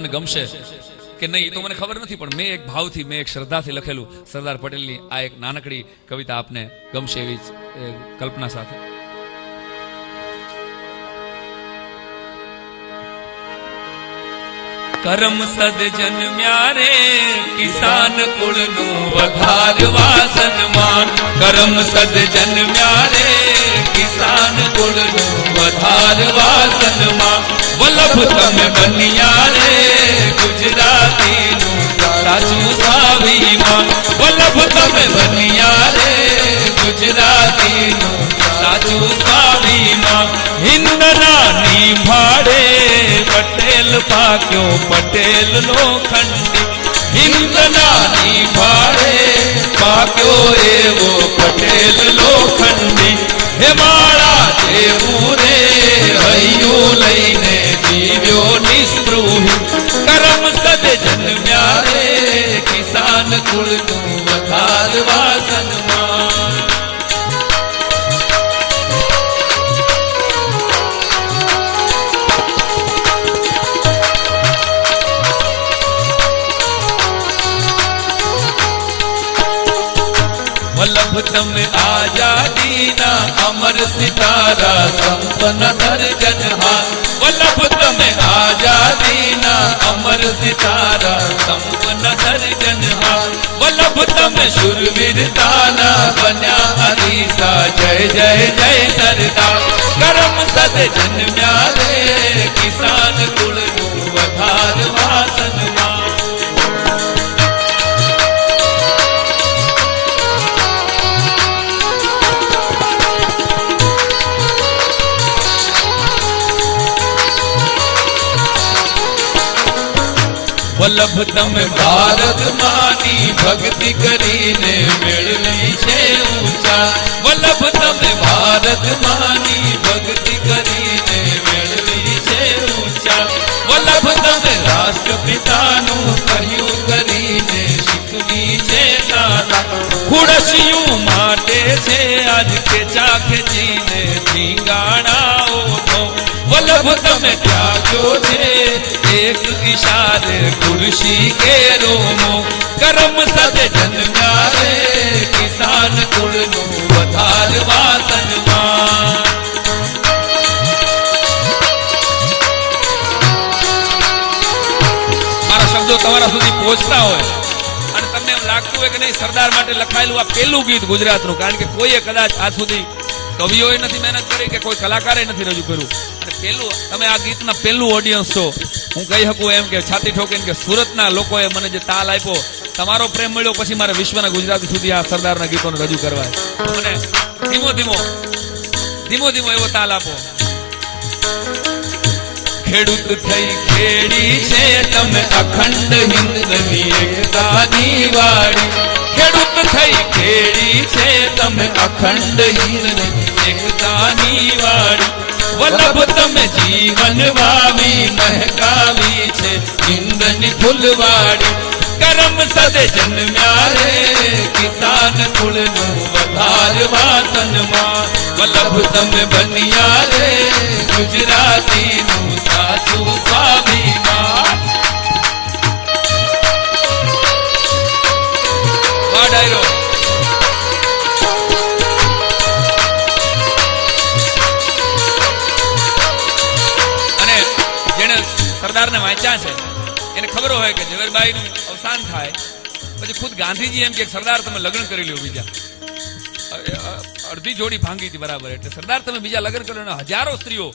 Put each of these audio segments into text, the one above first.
તમને ગમશે કે નહીં એ તો મને ખબર નથી, પણ મેં એક ભાવથી, મેં એક શ્રદ્ધાથી લખેલું સરદાર પટેલની આ એક નાનકડી કવિતા આપને ગમશે એવી કલ્પના સાથે. કરમ સદ જન્મ્યા રે કિસાન કુળનું વધારવા સન્માન. કરમ સદ જન્મ્યા રે કિસાન કુળનું વધારવા સન્માન. વલ્લભ તમે બન્યા રે ગુજરાતીનું સાચું સ્વાભિમાન. વલ્લભ તમે બન્યા રે ગુજરાતીનું સાચું સ્વાભિમાન. હિન્દના નિભાડે પટેલ પાક્યો પટેલ નો ખંડી. હિન્દના નિભાડે પાક્યો એવો પટેલ નો ખંડી. હે માળા જેવું રે હૈયું લઈને જીવ્યો નિસ્પૃહી. કરમ સદ જન્મ્યા રે કિસાન કુળનું વધારવા સન્માન. વલ્લભ તમે આઝાદીના અમર સિતારા સંપન્ન સર્જનહાર. વલ્લભ તમે આઝાદીના અમર સિતારા સંપન્ન સર્જનહાર. વલ્લભ તમે શૂરવીરતાના બન્યા અરીસા. જય જય જય સરદાર. કરમ સદ જન્મ્યા રે કિસાન કુળનું વધારવા સન્માન. વલ્લભ તમે ભારત માની ભક્તિ કરીને મેળવી છે ઊંચા. વલ્લભ તમે ભારત માની ભક્તિ કરીને મેળવી છે ઊંચા. વલ્લભ તમે રાષ્ટ્રપિતાનું કહ્યું કરીને શીખવી છે સારા. ખુડશિયું માટે છે આજ ખેંચા ખેંચીને ધીંગાણાઓ તો. વલ્લભ તમે ત્યાગો છે એક ઈશારે ખુરશી કે રોમો. કરમ સદ જન્મ્યા રે કિસાન કુળનું વધારવા સન્માન. મારા શબ્દો તમારા સુધી પહોંચતા હોય અને તમને એમ લાગતું હોય કે નહીં સરદાર માટે લખાયેલું આ પહેલું ગીત ગુજરાતનું, કારણ કે કોઈએ કદાચ આજ સુધી કવિઓએ નથી મહેનત કરી કે કોઈ કલાકારે નથી રજૂ કર્યું. અને પહેલું તમે આ ગીતના પહેલું ઓડિયન્સ છો. હું કહી શકું એમ કે છાતી ઠોકીને કે સુરતના લોકોએ મને જે તાલ આપ્યો, તમારો પ્રેમ મળ્યો પછી મારે વિશ્વના ગુજરાતી સુધી આ સરદારના ગીતોને રજૂ કરવા. મને ધીમો ધીમો એવો તાલ આપો. ખેડૂત થઈ ખેડી છે તમે અખંડ હિન્દની એકતાની વાડી. ખેડૂત થઈ ખેડી છે તમે અખંડ હિન્દની એકતાની વાડી. વલ્લભ તમે જીવન વાવી મહેકાવી છે હિન્દની ફૂલવાડી. કરમ સદ જન્મ્યા રે કિસાન કુળનું વધારવા સન્માન. વલ્લભ તમે બન્યા રે ગુજરાતીનું સાચું સ્વાભિમાન. વાહ ડાયરો. સરદારને વાંચ્યા છે એને ખબર હોય કે ઝવેરબાઈનું અવસાન થાય પછી ખુદ ગાંધીજી એમ કે સરદાર તમે લગ્ન કરી લ્યો બીજા. અડધી જોડી ભાંગી હતી બરાબર, એટલે સરદાર તમે બીજા લગ્ન કરો. હજારો સ્ત્રીઓ,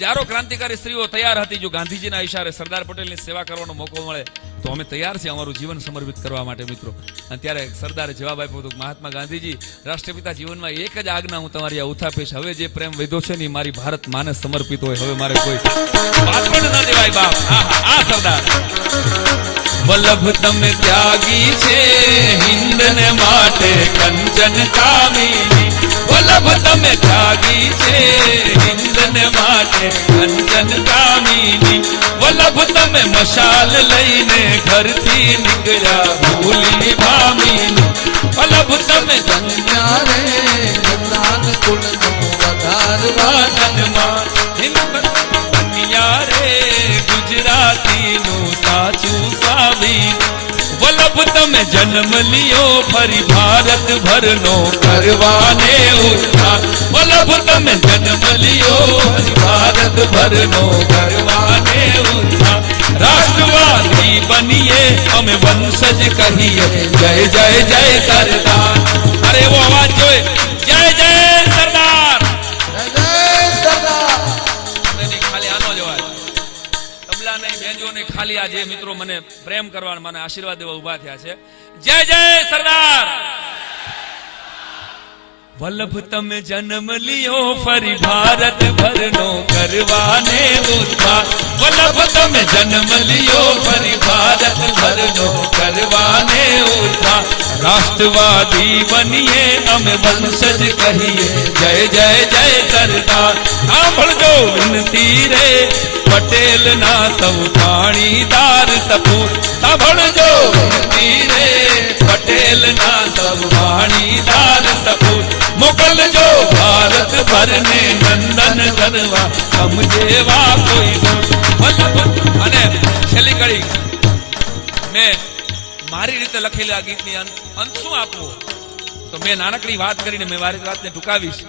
હજારો ક્રાંતિકારી સ્ત્રીઓ તૈયાર હતી. જો ગાંધીજીના ઈશારે સરદાર પટેલની સેવા કરવાનો મોકો મળે તો અમે તૈયાર છીએ અમારું જીવન સમર્પિત કરવા માટે મિત્રો. અને ત્યારે સરદારે જવાબ આપ્યો હતો, મહાત્મા ગાંધીજી રાષ્ટ્રપિતા જીવનમાં એક જ આજ્ઞા હું તમારી આ ઉથાપીશ. હવે જે પ્રેમ વધ્યો છે ને મારી ભારત માને સમર્પિત હોય. હવે મારે કોઈ પાછળ ન દેવાય બાપ. આ સરદાર. વલ્લભ તમે ત્યાગી છે હિન્દને માટે કંચન કામિની. વલ્લભ તમે ત્યાગી છે હિન્દને માટે કંચન કામિની. વલ્લભ તમે મશાલ લઈને ઘરથી નીકળ્યા ભૂલી ભામીની. વલ્લભ તમે કન્યા રે કિસાન કુળનું વધારવા સન્માન. કન્યા રે ગુજરાતીનું તમે જન્મ લિયો ફરી ભારત ભરનો કરવાને ઉત્થાન વલ્લભ તમે જન્મ લિયો ફરી ભારત ભરનો કરવાને ઉત્થાન રાષ્ટ્રવાદી બનીએ અમે વંશજ કહીએ જય જય જય સરદાર અરે એવો અવાજ જોઈએ જય જય સરદાર ખાલી આનો જ અવાજ તબલા નહીં બેંજો ને ખાલી આ જે મિત્રો મને પ્રેમ કરવા મને આશીર્વાદ દેવા ઉભા થયા છે જય જય સરદાર વલ્લભ તમે જન્મ લિયો ફરી ભારત ભરનો કરવાને ઉત્થાન વલ્લભ તમે જન્મ લિયો ફરી ભારત ભરનો કરવાને ઉત્થાન રાષ્ટ્રવાદી બનીએ અમે વંશજ કહીએ જય જય જય સરદાર સાંભળજો વિનતી રે પટેલ ના સૌ પાણીદાર સપૂત સાંભળજો વિનતી રે પટેલ ના સૌ પાણીદાર સપૂત મોકલજો ભારત ભરને નંદન કરવા સમજેવા કોઈ અને છેલ્લી કડી મેં મારી રીતે લખેલી આ ગીતની અંત શું આપવો તો મેં નાનકડી વાત કરીને મેં મારી વાતને ટૂંકાવીશ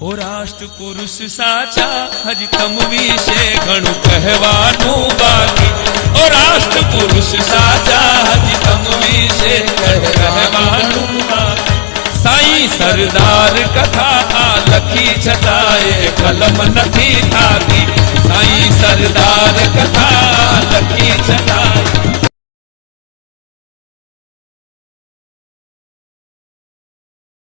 ઓ રાષ્ટ્ર પુરુષ સાચા હજી તમ વિશે ઘણું કહેવાનું બાકી ઓ રાષ્ટ્ર પુરુષ સાચા હજી તમ વિશે કહેવાનું બાકી સાઈ સરદાર કથા આ લખી છતાંય કલમ નથી થાતી સાઈ સરદાર કથા